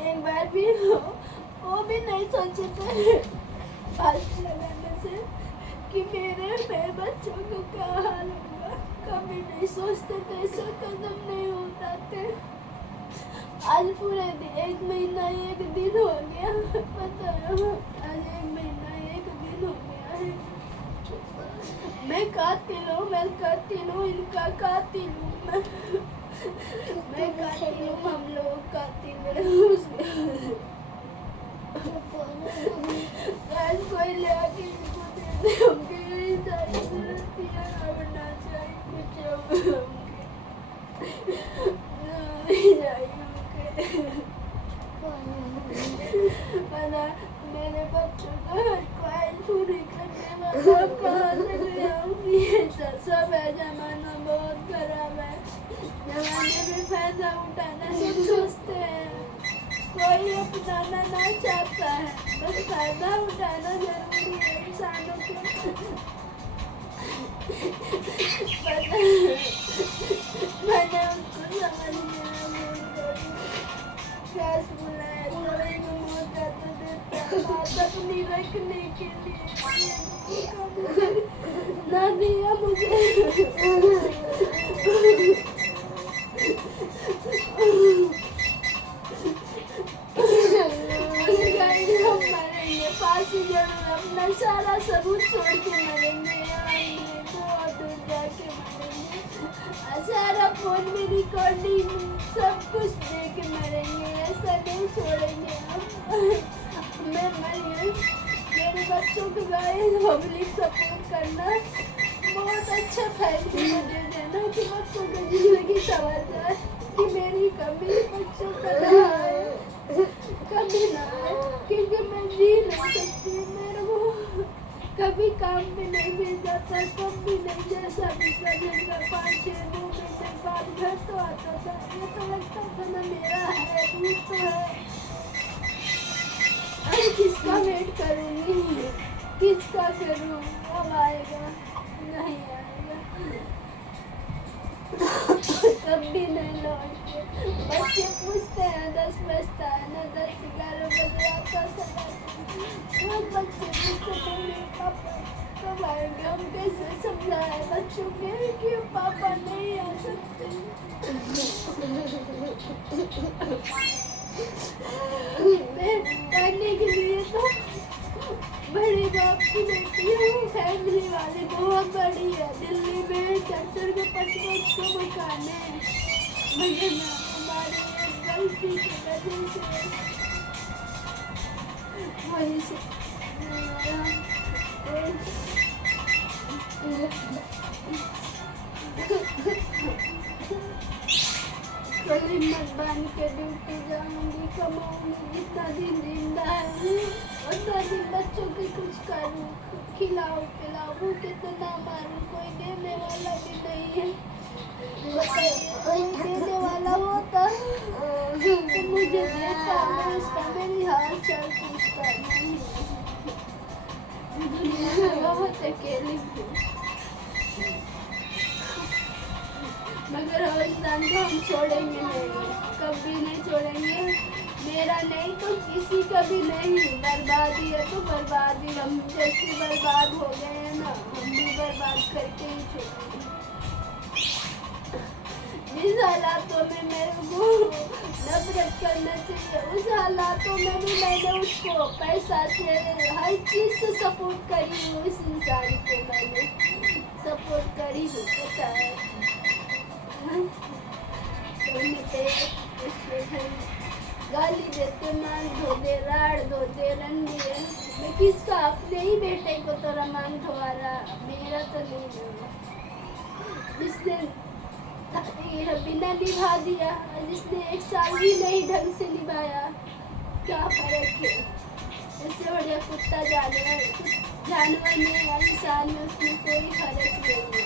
एक बार भी वो भी नहीं सोचे थे फांसी लगाने से कि मेरे बच्चों को क्या हाल होगा। कभी नहीं सोचते थे, ऐसा कदम नहीं उठाते। आज पूरे 1 महीना 1 दिन हो गया, पता है, आज 1 महीना 1 दिन हो गया है। मैं कातिल हूँ, इनका कातिल हूँ मैं कातिल हूँ, हम लोग कातिल हैं। आज कोई ले आके इनको दे दे, हमको यही चाहिए, होना चाहिए कुछ मना मेरे बच्चों को ख्वाहिश पूरी करने वाला कहाँ से ले आऊंगी। सब है, जमाना बहुत खराब है, जमाने में फायदा उठाना सब सोचते हैं, कोई अपनाना ना चाहता है, बस फायदा उठाना जरूरी है इंसानों को। मैंने उनको समझ लिया, क्या बुलाया तो एक मौका तो देता, तक नहीं रखने के लिए ना दिया मुझे। हम मरेंगे फांसी जरूर, अपना सारा सबूत छोड़ के मरेंगे, बहुत दूर जाके मरेंगे, सारा फोन में रिकॉर्डिंग सब कुछ दे के मरेंगे, ऐसा नहीं छोड़ेंगे हम। मैं मर गई, मेरे बच्चों के बारे में पब्लिक सपोर्ट करना, बहुत अच्छा फैसला मुझे देना कि बच्चों की जिंदगी संवर जाए, कि मेरी कभी बच्चों का ना आए, कभी ना आए, क्योंकि मैं जी नहीं सकती। मेरे को कभी काम पे नहीं भेज जाता, कभी नहीं, जैसा भी कभी 5-6 2 महीने बाद घर तो आता था, ये तो लगता था ना मेरा है, दूर तो है। अरे किसका वेट करूँगी, किसका करूँ, अब आएगा नहीं आएगा, कभी नहीं लौटे। बच्चे पूछते हैं 10 बजता है ना, 10-11 बजे आता था, बच्चे पूछते थे पापा कब आएंगे, हम कैसे समझाए बच्चों के कि पापा नहीं आ सकते। पढ़ने के लिए तो बड़े बाप की बेटी हूँ, फैमिली वाले बहुत बड़ी है, दिल्ली में 4-5 को मकान है, मगर हमारे गलती की वजह से वही से कल हिम्मत बांध के ड्यूटी जाऊंगी, कमाऊंगी, जितना दिन जिंदा है उतना दिन बच्चों के कुछ करूँ, खिलाऊं पिलाऊं, कितना मारूं, कोई देने वाला भी नहीं है। कोई देने वाला होता तो मुझे देता, मैं उसका मेरी हाल चाल पूछता नहीं। दुनिया में बहुत अकेली हूँ, मगर हिंदुस्तान को हम छोड़ेंगे नहीं, कभी नहीं छोड़ेंगे, मेरा नहीं तो किसी का भी नहीं। बर्बादी है तो बर्बादी, हम जैसे बर्बाद हो गए हैं ना, हम भी बर्बाद करके ही छोड़ेंगे। जिस हालातों में मेरे को नफरत करना चाहिए, उस हालातों में भी मैंने उसको पैसा से हर चीज़ से सपोर्ट करी हूँ, इस इंसान को मैंने सपोर्ट करी हूँ, पता है। गाली देते, मान धो दे, राड़ धो दे, रंडी है, मैं किसका अपने ही बेटे को तो रमान धोआ रहा, मेरा तो नहीं धोआ। जिसने बिना निभा दिया, जिसने 1 साल भी नहीं ढंग से निभाया, क्या फर्क है, इससे बढ़िया कुत्ता जानवर में या इंसान में उसमें कोई फर्क नहीं है।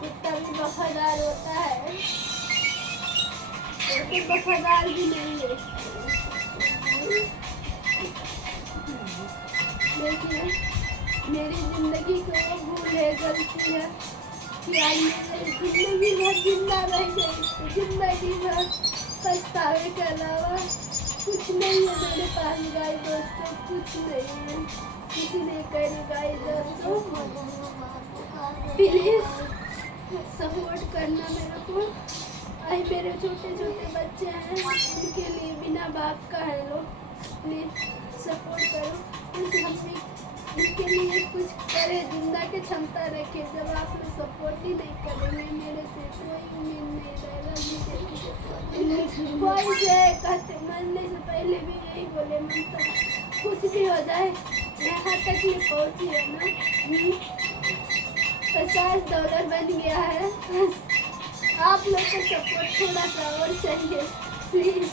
कुत्ता भी वफादार होता है, तो वफादार भी नहीं है। देखिए, मेरी जिंदगी को भूल है, गलती है, कि आज मेरे जिंदगी भर जिंदा रह गई, जिंदगी भर पछतावे के अलावा कुछ नहीं है मेरे पास गाइस दोस्तों, कुछ नहीं है। किसी ने करी गाइस दोस्तों, प्लीज सपोर्ट करना मेरे को। आई मेरे छोटे छोटे बच्चे हैं, उनके लिए बिना बाप का है लोग, प्लीज सपोर्ट करो। कुछ हम इनके लिए कुछ करे, जिंदा की क्षमता रखे। जब आप लोग सपोर्ट ही नहीं करेंगे मेरे से, कोई उम्मीद नहीं रहेगा। कोई से कहते मरने से पहले भी यही बोले, ममता कुछ भी हो जाए यहाँ तक ही पहुँची है ना, $50 बन गया है। आप लोग को सपोर्ट थोड़ा सा और चाहिए प्लीज।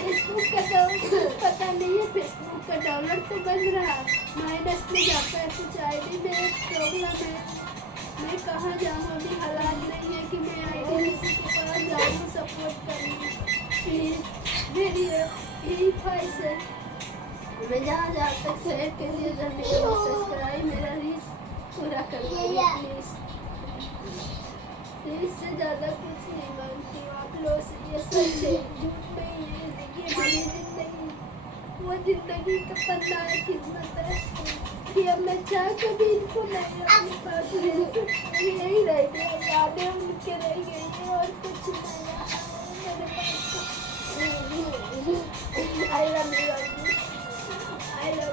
फेसबुक का तो पता नहीं है, फेसबुक का डॉलर तो बन रहा, माइनस में जाता है। कुछ आईडी में प्रॉब्लम है, मैं कहाँ जाऊँ, अभी हालात नहीं है कि मैं आईडी किसी के पास जाऊँ सपोर्ट करने। प्लीज मेरी यही ख्वाहिश है, मैं जहाँ जहाँ तक शेयर के लिए सब्सक्राइब मेरा रीच पूरा कर प्लीज। इससे ज़्यादा कुछ नहीं मांगती हूँ आप लोग से, ये सच है, झूठ नहीं है। ये मेरी जिंदगी, वो जिंदगी का पन्ना है, किस्मत है कि अब मैं चाह के भी इनको नहीं अपने पास ले सकती। यही रह गया, यादें उनके रह गई है और कुछ नहीं है मेरे पास। I love you, I love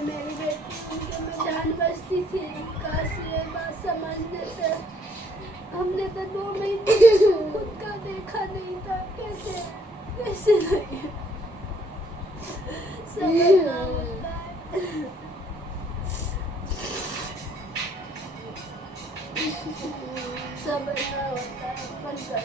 मेरी बेटी उनके में जान बचती थी, काश ये बात समझने से। हमने तो 2 महीने खुद का देखा नहीं था, कैसे कैसे नहीं समझना होता है। समझना होता है, अपन कर